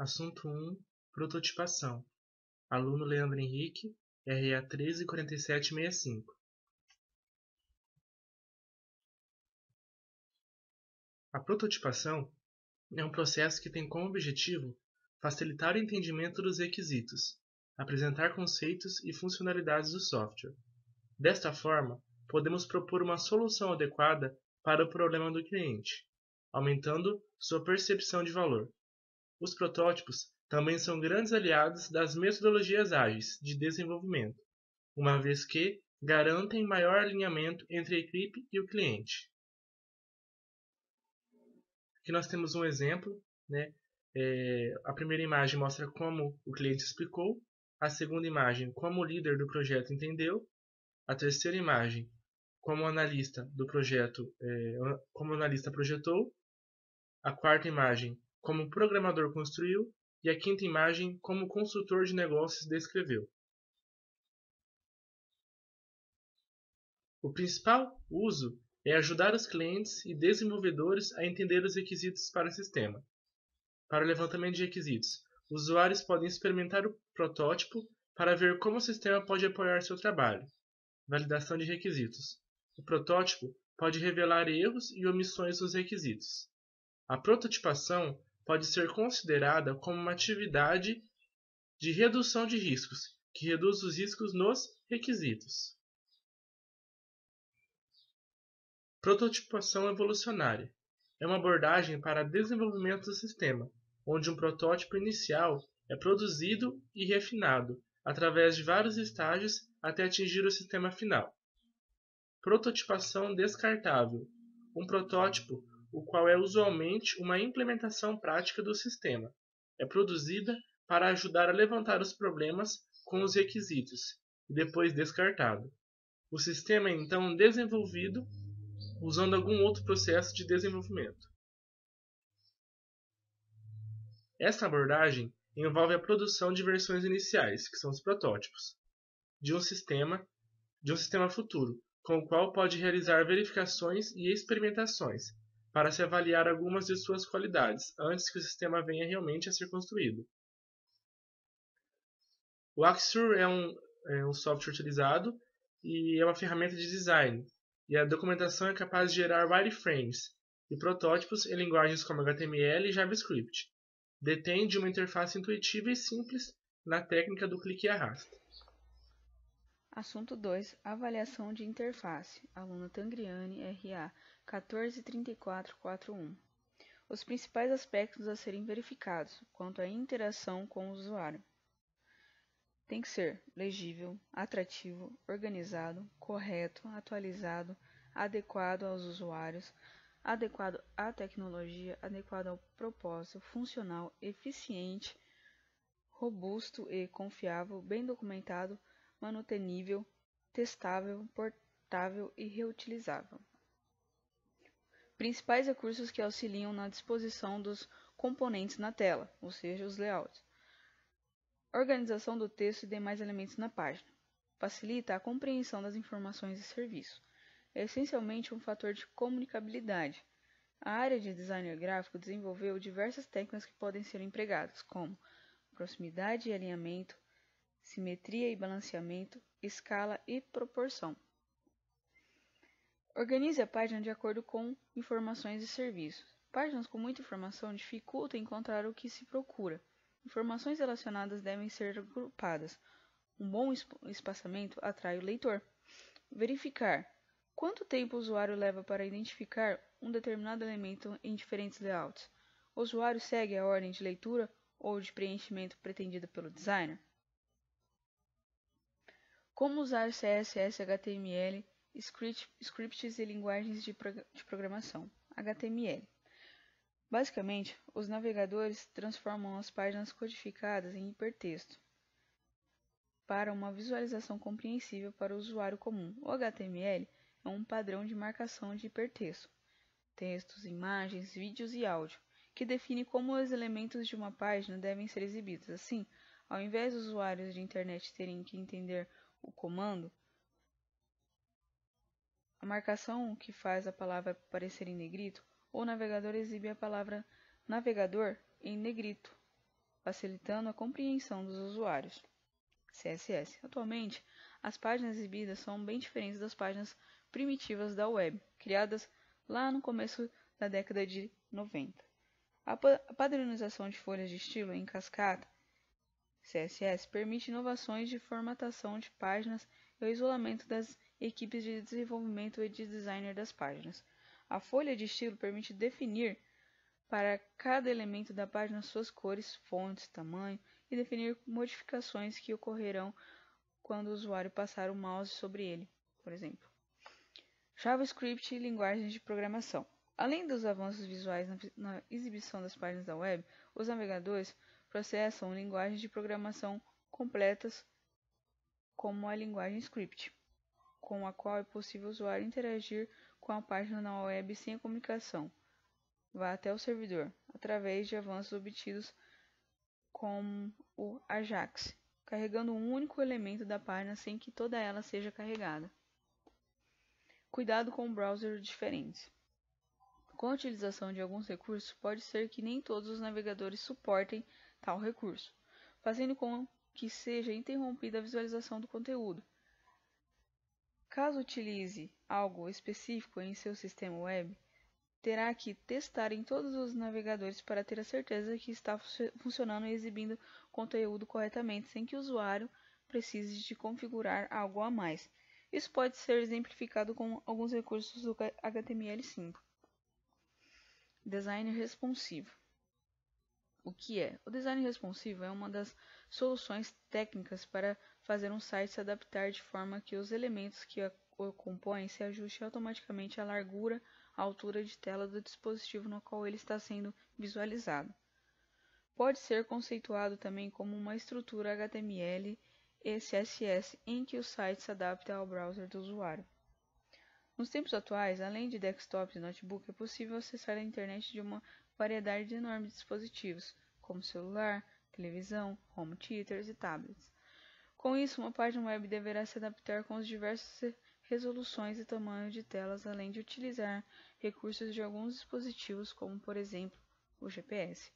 Assunto 1. Prototipação. Aluno Leandro Henrique, RA 134765. A prototipação é um processo que tem como objetivo facilitar o entendimento dos requisitos, apresentar conceitos e funcionalidades do software. Desta forma, podemos propor uma solução adequada para o problema do cliente, aumentando sua percepção de valor. Os protótipos também são grandes aliados das metodologias ágeis de desenvolvimento, uma vez que garantem maior alinhamento entre a equipe e o cliente. Aqui nós temos um exemplo, né? A primeira imagem mostra como o cliente explicou, a segunda imagem como o líder do projeto entendeu, a terceira imagem como o analista do projeto, como o analista projetou, a quarta imagem como o programador construiu e a quinta imagem como o consultor de negócios descreveu. O principal uso é ajudar os clientes e desenvolvedores a entender os requisitos para o sistema. Para o levantamento de requisitos, os usuários podem experimentar o protótipo para ver como o sistema pode apoiar seu trabalho. Validação de requisitos. O protótipo pode revelar erros e omissões nos requisitos. A prototipação pode ser considerada como uma atividade de redução de riscos, que reduz os riscos nos requisitos. Prototipação evolucionária é uma abordagem para desenvolvimento do sistema, onde um protótipo inicial é produzido e refinado através de vários estágios até atingir o sistema final. Prototipação descartável, um protótipo, o qual é usualmente uma implementação prática do sistema. É produzida para ajudar a levantar os problemas com os requisitos e depois descartado. O sistema é então desenvolvido usando algum outro processo de desenvolvimento. Essa abordagem envolve a produção de versões iniciais, que são os protótipos, de um sistema futuro, com o qual pode realizar verificações e experimentações, para se avaliar algumas de suas qualidades, antes que o sistema venha realmente a ser construído. O Axure é um software utilizado e é uma ferramenta de design, e a documentação é capaz de gerar wireframes e protótipos em linguagens como HTML e JavaScript. Detém de uma interface intuitiva e simples na técnica do clique e arrasta. Assunto 2. Avaliação de interface. Aluna Tangriani, RA 143441. Os principais aspectos a serem verificados quanto à interação com o usuário. Tem que ser legível, atrativo, organizado, correto, atualizado, adequado aos usuários, adequado à tecnologia, adequado ao propósito, funcional, eficiente, robusto e confiável, bem documentado, manutenível, testável, portável e reutilizável. Principais recursos que auxiliam na disposição dos componentes na tela, ou seja, os layouts. Organização do texto e demais elementos na página. Facilita a compreensão das informações e serviços. É essencialmente um fator de comunicabilidade. A área de designer gráfico desenvolveu diversas técnicas que podem ser empregadas, como proximidade e alinhamento, simetria e balanceamento, escala e proporção. Organize a página de acordo com informações e serviços. Páginas com muita informação dificultam encontrar o que se procura. Informações relacionadas devem ser agrupadas. Um bom espaçamento atrai o leitor. Verificar. Quanto tempo o usuário leva para identificar um determinado elemento em diferentes layouts? O usuário segue a ordem de leitura ou de preenchimento pretendida pelo designer? Como usar CSS, HTML, scripts e linguagens de programação. HTML. Basicamente, os navegadores transformam as páginas codificadas em hipertexto para uma visualização compreensível para o usuário comum. O HTML é um padrão de marcação de hipertexto, textos, imagens, vídeos e áudio, que define como os elementos de uma página devem ser exibidos. Assim, ao invés dos usuários de internet terem que entender o comando, a marcação que faz a palavra aparecer em negrito, o navegador exibe a palavra navegador em negrito. facilitando a compreensão dos usuários. CSS. Atualmente, as páginas exibidas são bem diferentes das páginas primitivas da web, criadas lá no começo da década de 90. A padronização de folhas de estilo em cascata CSS permite inovações de formatação de páginas e o isolamento das equipes de desenvolvimento e de designer das páginas. A folha de estilo permite definir para cada elemento da página suas cores, fontes, tamanho e definir modificações que ocorrerão quando o usuário passar o mouse sobre ele, por exemplo. JavaScript e linguagens de programação. Além dos avanços visuais na exibição das páginas da web, os navegadores processam linguagens de programação completas como a linguagem script, com a qual é possível o usuário interagir com a página na web sem a comunicação vá até o servidor, através de avanços obtidos com o Ajax, carregando um único elemento da página sem que toda ela seja carregada. Cuidado com browsers diferentes. Com a utilização de alguns recursos, pode ser que nem todos os navegadores suportem tal recurso, fazendo com que seja interrompida a visualização do conteúdo. Caso utilize algo específico em seu sistema web, terá que testar em todos os navegadores para ter a certeza que está funcionando e exibindo conteúdo corretamente, sem que o usuário precise de configurar algo a mais. Isso pode ser exemplificado com alguns recursos do HTML5. Design responsivo. O que é? O design responsivo é uma das soluções técnicas para fazer um site se adaptar de forma que os elementos que o compõem se ajustem automaticamente à largura, à altura de tela do dispositivo no qual ele está sendo visualizado. Pode ser conceituado também como uma estrutura HTML e CSS em que o site se adapta ao browser do usuário. Nos tempos atuais, além de desktops e notebook, é possível acessar a internet de uma variedade enorme de dispositivos, como celular, televisão, home theaters e tablets. Com isso, uma página web deverá se adaptar com as diversas resoluções e tamanhos de telas, além de utilizar recursos de alguns dispositivos, como por exemplo o GPS.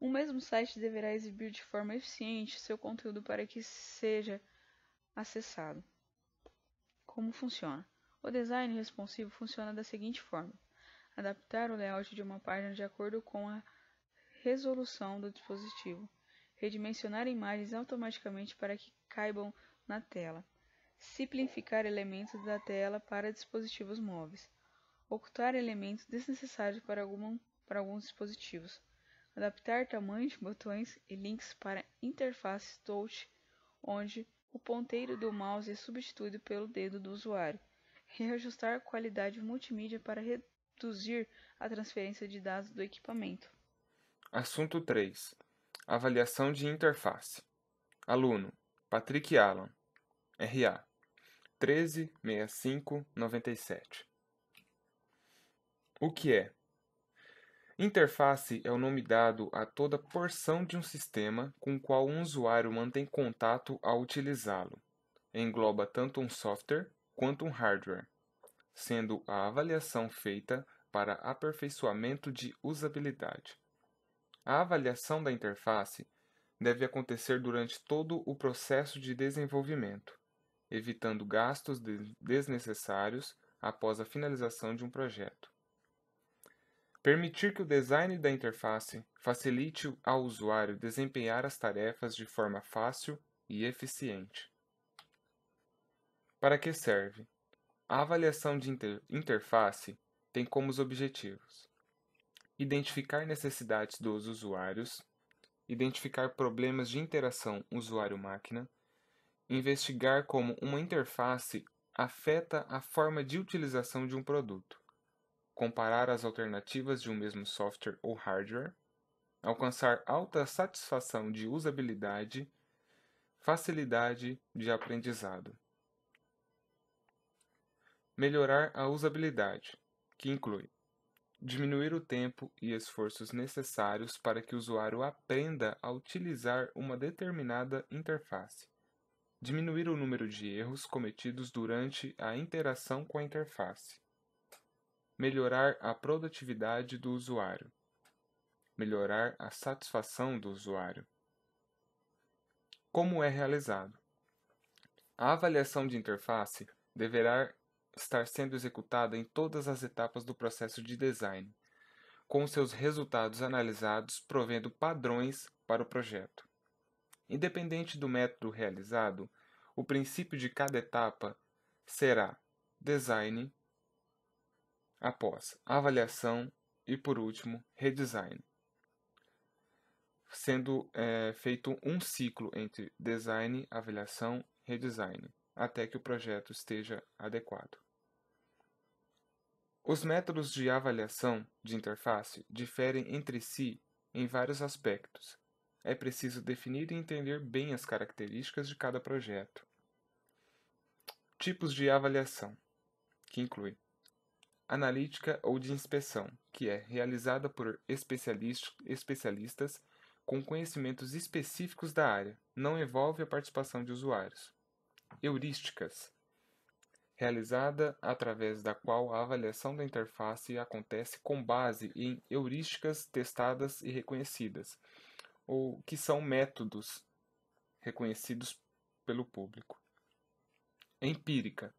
O mesmo site deverá exibir de forma eficiente seu conteúdo para que seja acessado. Como funciona? O design responsivo funciona da seguinte forma: adaptar o layout de uma página de acordo com a resolução do dispositivo, redimensionar imagens automaticamente para que caibam na tela, simplificar elementos da tela para dispositivos móveis, ocultar elementos desnecessários para alguns dispositivos, adaptar tamanho de botões e links para interfaces touch, onde o ponteiro do mouse é substituído pelo dedo do usuário, reajustar a qualidade multimídia para reduzir a transferência de dados do equipamento. Assunto 3. Avaliação de interface. Aluno: Patrick Allan, RA 136597. O que é? Interface é o nome dado a toda porção de um sistema com o qual um usuário mantém contato ao utilizá-lo. Engloba tanto um software quanto um hardware, sendo a avaliação feita para aperfeiçoamento de usabilidade. A avaliação da interface deve acontecer durante todo o processo de desenvolvimento, evitando gastos desnecessários após a finalização de um projeto. Permitir que o design da interface facilite ao usuário desempenhar as tarefas de forma fácil e eficiente. Para que serve? A avaliação de interface tem como objetivos: identificar necessidades dos usuários, identificar problemas de interação usuário-máquina, investigar como uma interface afeta a forma de utilização de um produto, comparar as alternativas de um mesmo software ou hardware, alcançar alta satisfação de usabilidade, facilidade de aprendizado. Melhorar a usabilidade, que inclui diminuir o tempo e esforços necessários para que o usuário aprenda a utilizar uma determinada interface, diminuir o número de erros cometidos durante a interação com a interface, melhorar a produtividade do usuário, melhorar a satisfação do usuário. Como é realizado? A avaliação de interface deverá estar sendo executada em todas as etapas do processo de design, com seus resultados analisados provendo padrões para o projeto. Independente do método realizado, o princípio de cada etapa será design, após avaliação e, por último, redesign, sendo feito um ciclo entre design, avaliação e redesign, até que o projeto esteja adequado. Os métodos de avaliação de interface diferem entre si em vários aspectos. É preciso definir e entender bem as características de cada projeto. Tipos de avaliação, que inclui analítica ou de inspeção, que é realizada por especialistas com conhecimentos específicos da área, não envolve a participação de usuários. Heurísticas, realizada através da qual a avaliação da interface acontece com base em heurísticas testadas e reconhecidas, ou que são métodos reconhecidos pelo público. Empírica,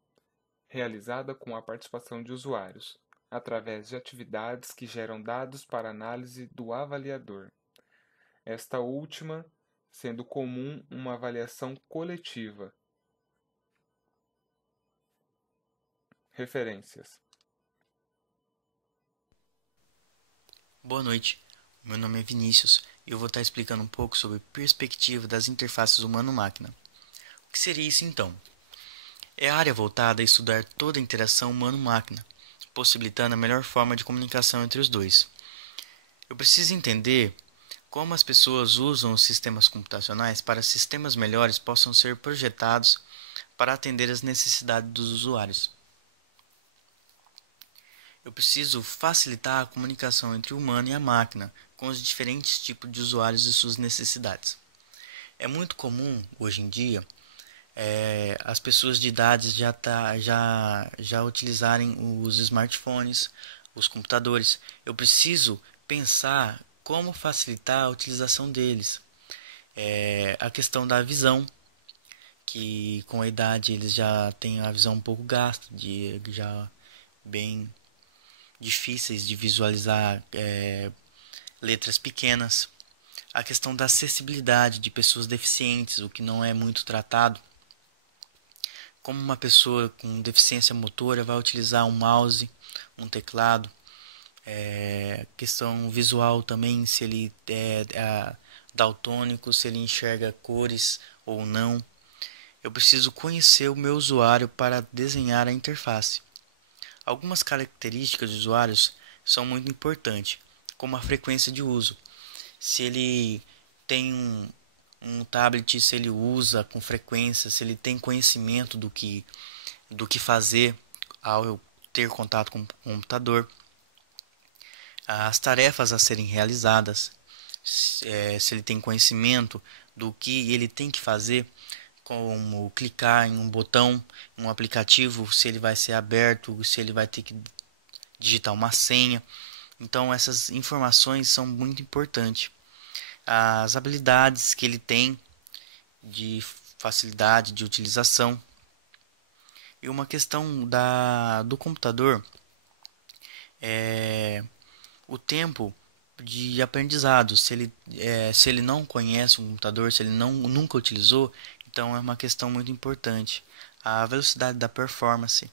realizada com a participação de usuários, através de atividades que geram dados para análise do avaliador. Esta última sendo comum uma avaliação coletiva. Referências. Boa noite, meu nome é Vinícius e eu vou estar explicando um pouco sobre perspectiva das interfaces humano-máquina. O que seria isso então? É a área voltada a estudar toda a interação humano-máquina, possibilitando a melhor forma de comunicação entre os dois. Eu preciso entender como as pessoas usam os sistemas computacionais para que sistemas melhores possam ser projetados para atender às necessidades dos usuários. Eu preciso facilitar a comunicação entre o humano e a máquina com os diferentes tipos de usuários e suas necessidades. É muito comum, hoje em dia, as pessoas de idades já utilizarem os smartphones, os computadores. Eu preciso pensar como facilitar a utilização deles. A questão da visão, que com a idade eles já têm a visão um pouco gasta, já bem difíceis de visualizar letras pequenas. A questão da acessibilidade de pessoas deficientes, o que não é muito tratado. Como uma pessoa com deficiência motora vai utilizar um mouse, um teclado. Questão visual também, se ele é daltônico, se ele enxerga cores ou não. Eu preciso conhecer o meu usuário para desenhar a interface. Algumas características de usuários são muito importantes, como a frequência de uso. Se ele tem um tablet, se ele usa com frequência, se ele tem conhecimento do que fazer ao ter contato com o computador. As tarefas a serem realizadas, se ele tem conhecimento do que ele tem que fazer, como clicar em um botão, um aplicativo, se ele vai ser aberto, se ele vai ter que digitar uma senha. Então essas informações são muito importantes. As habilidades que ele tem de facilidade de utilização. E uma questão do computador é o tempo de aprendizado. Se ele não conhece um computador, se ele nunca utilizou, então é uma questão muito importante. A velocidade da performance,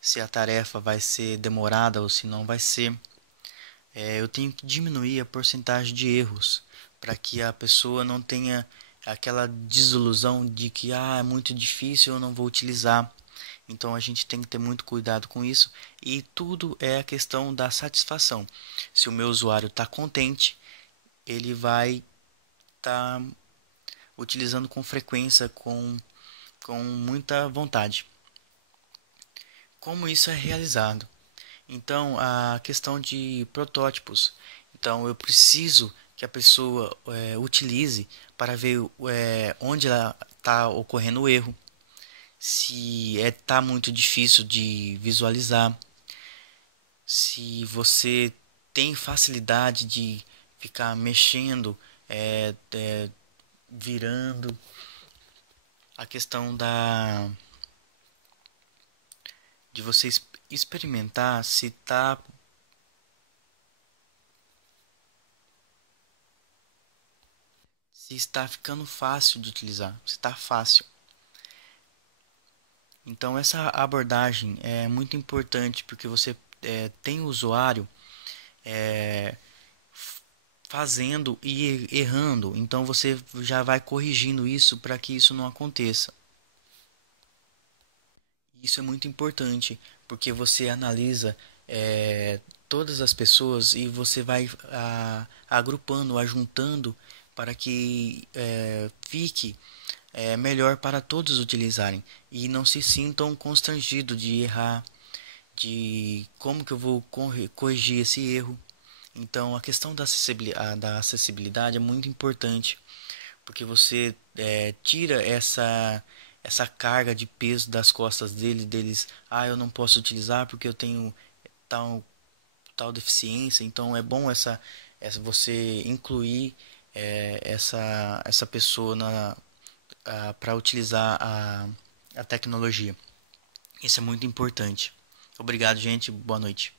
se a tarefa vai ser demorada ou se não vai ser. Eu tenho que diminuir a porcentagem de erros para que a pessoa não tenha aquela desilusão de que é muito difícil, eu não vou utilizar. Então a gente tem que ter muito cuidado com isso, e tudo é a questão da satisfação. Se o meu usuário está contente, ele vai estar utilizando com frequência, com muita vontade. Como isso é realizado? Então a questão de protótipos. Então eu preciso que a pessoa utilize para ver onde está ocorrendo o erro. Se está muito difícil de visualizar, se você tem facilidade de ficar mexendo, virando. A questão de você experimentar se está ficando fácil de utilizar, se está fácil. Então essa abordagem é muito importante porque você tem o usuário fazendo e errando, então você já vai corrigindo isso para que isso não aconteça. Isso é muito importante porque você analisa todas as pessoas e você vai agrupando, ajuntando para que fique melhor para todos utilizarem e não se sintam constrangidos de errar, de como que eu vou corrigir esse erro. Então a questão da acessibilidade é muito importante porque você tira essa carga de peso das costas deles, eu não posso utilizar porque eu tenho tal deficiência. Então é bom você incluir essa pessoa para utilizar a tecnologia. Isso é muito importante. Obrigado, gente. Boa noite.